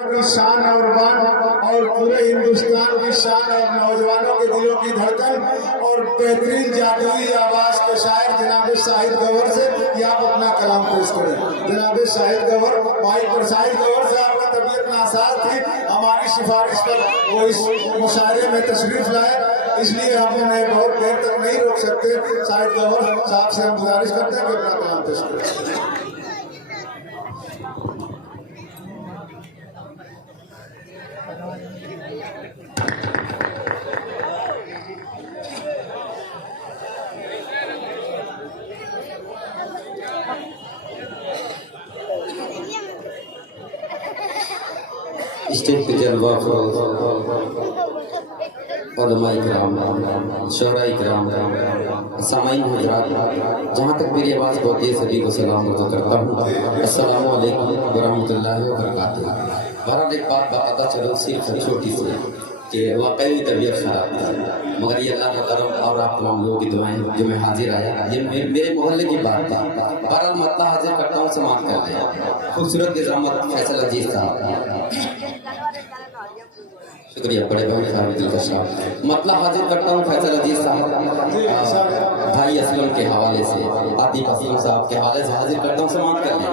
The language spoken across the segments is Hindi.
की शान और बान और पूरे हिंदुस्तान की शान और नौजवानों के दिलों की धड़कन और बेहतरीन जादुई आवाज के शायर जनाब शाहिद गवर से कि आप अपना कलाम पेश करें। जनाब शाहिद गवर माइक पर। शाहिद गवर से आपका तबीयत नासाज थी, हमारी सिफारिश पर वो इस मुशायरे में तशरीफ लाए, इसलिए हम उन्हें बहुत देर तक नहीं रोक सकते। शाहिद गवर साहब से हम गुजारिश करते हैं कि अपना कलाम पेश करें। स्टेज पे जलवा उलमा-ए-किराम, शोहरा-ए-किराम, सामाईन हज़रात, जहाँ तक मेरी आवाज़ पहुँची है सभी को सलाम करता हूँ। अस्सलामु अलैकुम व रहमतुल्लाहि व बरकातुहू। बहरहाल एक बात बताता चलो सिर्फ छोटी सी कि वाकई तबीयत खराब थी, मगर ये अल्लाह का करम और आप तमाम लोगों की दुआएं जो मैं हाजिर आया, ये मेरे मोहल्ले की बात था। बहरहाल मतलब हाजिर करता हूँ, समाप्त कर दें। खूबसूरत निज़ामत फैसल अजीज साहब, शुक्रिया बड़े भाई साहब दिल का साहब। मतलब हाजिर करता हूँ फैसल अजीज साहब भाई असलम के हवाले से, आतिफ असलम साहब के हवाले से हाजिर करता हूँ, समाप्त कर दें।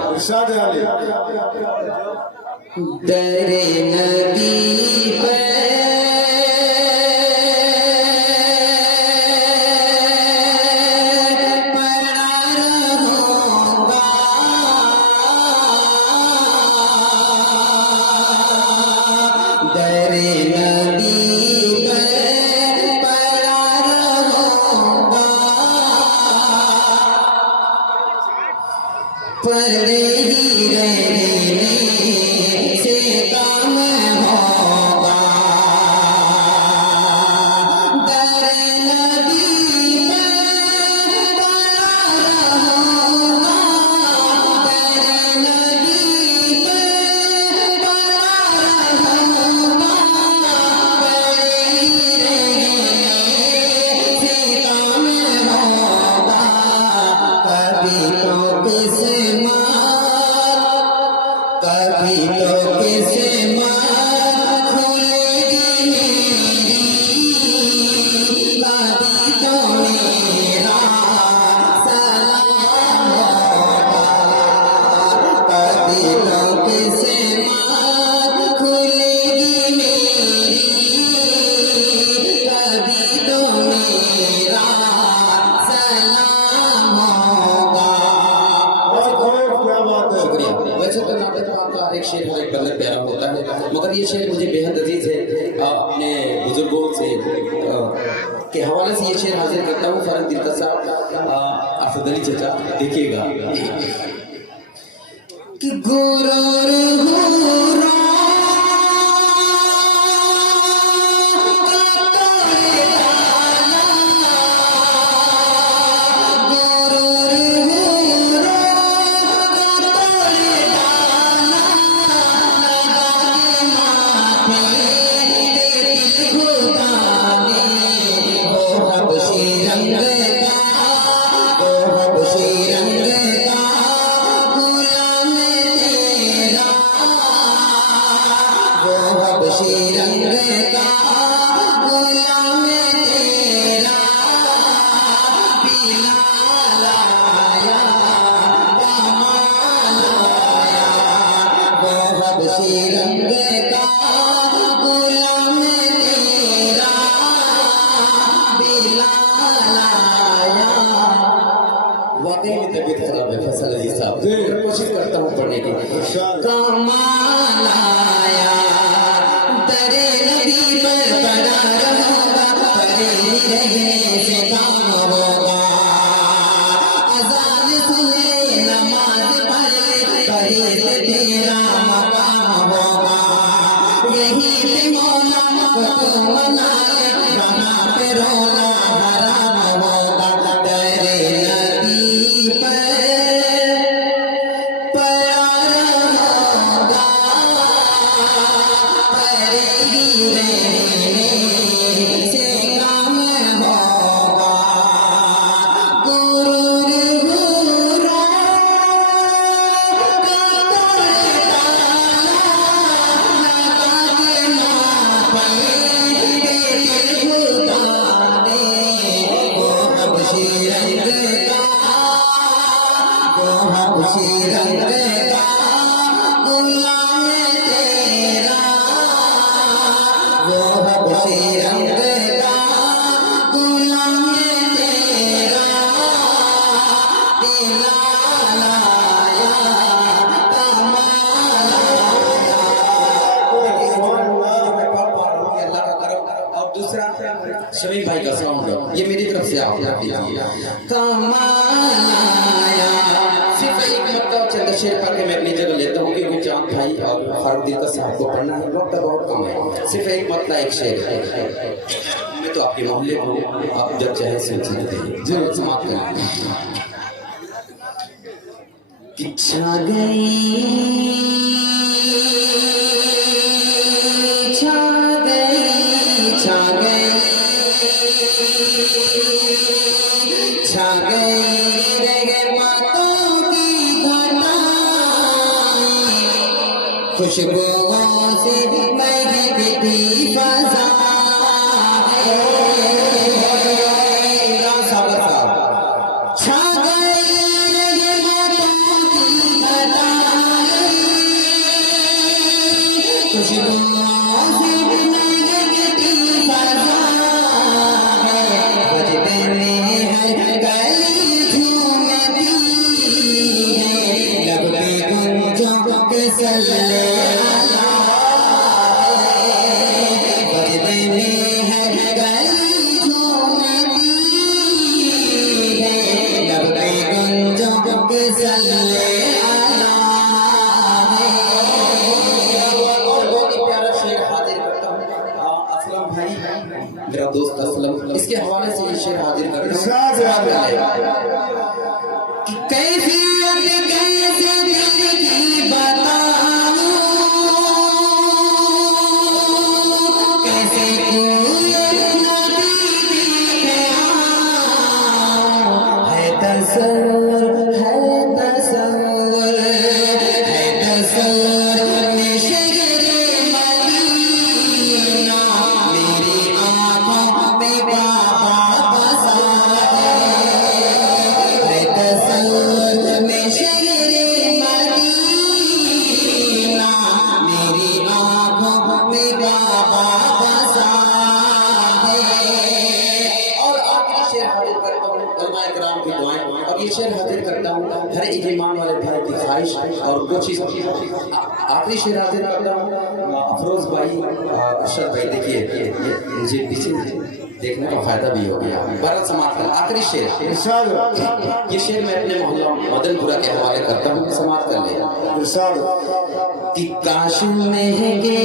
दरे नबी पे पड़े ही रहने से काम होगा। दर नबी पे पड़ा रहूंगा, दर नबी पे पड़ा रहूंगा। पड़े ही रहने से काम होगा। कभी तो किसे कभी तो किसे मार खुलेगी मेरी, कभी तो मेरा सलाम होगा। कभी तो किसे मार खुलेगी मेरी, कभी तो मेरा सलाम होगा। वैसे तो नाटक का एक शेर हर एक बल्ले प्यारा होता है, मगर ये शेर मुझे बेहद अजीज है। अपने बुजुर्गों से के हवाले से ये शेर हाजिर करता हूँ। फर्क दिल का साहब अफजल अली चचा देखिएगा कि वाकई में तबीयत खराब है फैसल अली साहब, कोशिश करता हूँ पढ़ने की। कमाल आया दरे नबी पर पड़ा रहूंगा, पड़े रहने से काम होगा। अज़ान सुने नमाज पढ़े, पढ़े से तेरा मकाम होगा। यही पे मौला को तू मनाए, वहाँ पे रोना हराम होगा। दरे नबी पर पड़ा रहूंगा, शमीम भाई का साउंड ये मेरी तरफ से आप रख दीजिए। कमाया सिर्फ एक मतलब चंद शेर पढ़ के मैं अपनी जगह लेता हूँ क्योंकि चांद भाई और फारूक दिलकर साहब को पढ़ना है, वक्त बहुत कम है। सिर्फ एक मतलब एक शेर है, मैं तो आपके मोहल्ले को आप जब चाहे सुन सकते हैं। जरूर समाप्त करें। कि छा गई खुशबुओं से महकती फज़ा है। छा गई रहमतों की घटाएं, खुशबुओं से महकती फज़ा है। बजते में हर गली झूमती है, लब पे गुंजों के सल्ले मेरा दोस्त असलम, इसके हवाले से ये शेर हाजिर कर कि कैफियत कैसे दिल की बताऊं, कैसे कोई नबी दिखे आऊं। है तसव्वुर है तसव्वुर है तसव्वुर में शहरे मदीना, मेरी आँखों में बाबा बसा है तसव्वुर में शहरे मदीना, मेरी आँखों में बाबा बसा है। और आखिरी शेर हाजिर करता हूँ उलमाए किराम की दुआएं, और ये शेर हाजिर करता हूँ हर एक ईमान वाले भाई की ख्वाहिश और कोशिश। आखिरी शेर हाजिर करता हूँ अफरोज भाई अरशद भाई, देखिए मुझे पीछे देखने का फायदा भी हो गया। भारत समाज का आखिरी शेर, ये शेर मैं अपने मोहल्ला मदनपुरा के हवाले करता हूँ, समाप्त कर ले। कि काश महके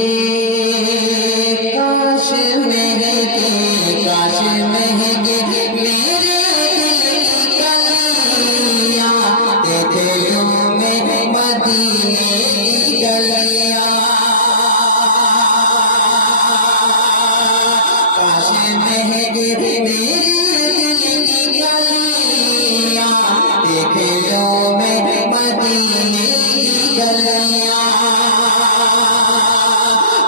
काश महके काश महके मेरे कलियां, तेरे दिलों में मदीने की गलियां। काश महके मेरे दिल की गलियां, तेरे दिलों में मदीने की गलियां।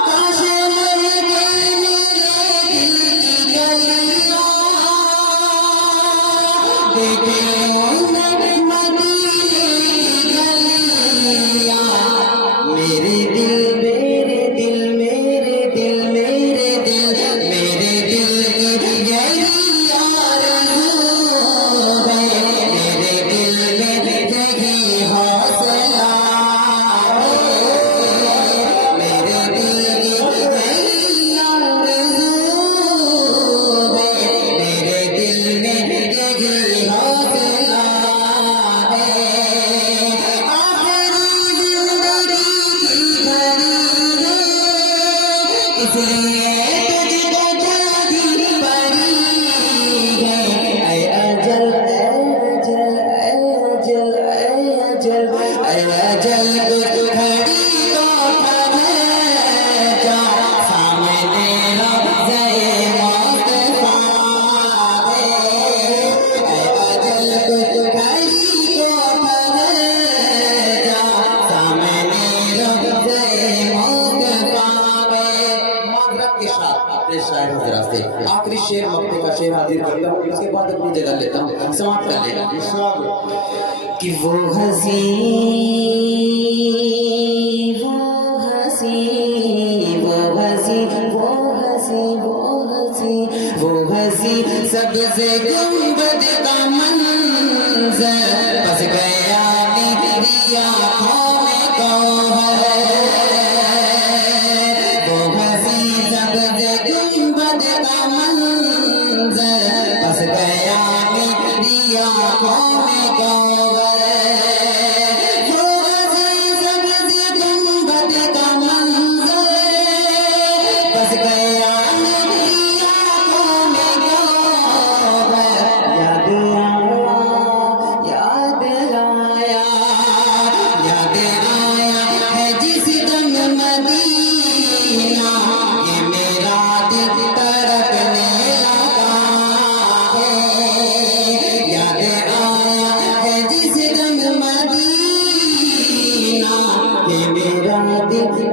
काश महके मेरे दिल की गलियां, तेरे दिलों में मदीने की गलियां। मेरे दिल मेरे दिल मेरे दिल मेरे दिल मेरे दिल की यही आरज़ू है, मेरे दिल में यही हौसला है, मेरे दिल की यही आरज़ू है, मेरे दिल में यही हौसला है। आखिरी ज़िंदगी की घड़ी है, इसलिए तुझको जल्दी पड़ी है। ऐ अजल ऐ अजल ऐ अजल ऐ अजल ऐ अजल कुछ घड़ी तो ठहर जा, सामने रोज़े मुस्तफ़ा है। ऐ अजल कुछ घड़ी तो ठहर जा, सामने रोज़े मुस्तफ़ा है। मादरत के साथ अपने शायर हज़रात से आखिरी शेर मक्ते का शेर हाजिर करता हूँ, उसके बाद अपनी जगह लेता हूँ, समाप्त कर लेगा। कि वो हंसी वो हंसी वो हंसी वो हंसी वो हंसी वो हंसी सबसे गुंबद का मंज़र, बस गया मेरी आँखों में गौहर। वो हंसी सबसे गुंबद का मंज़र,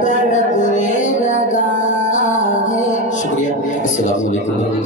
तड़पने लगा है। शुक्रिया। अस्सलाम वालेकुम।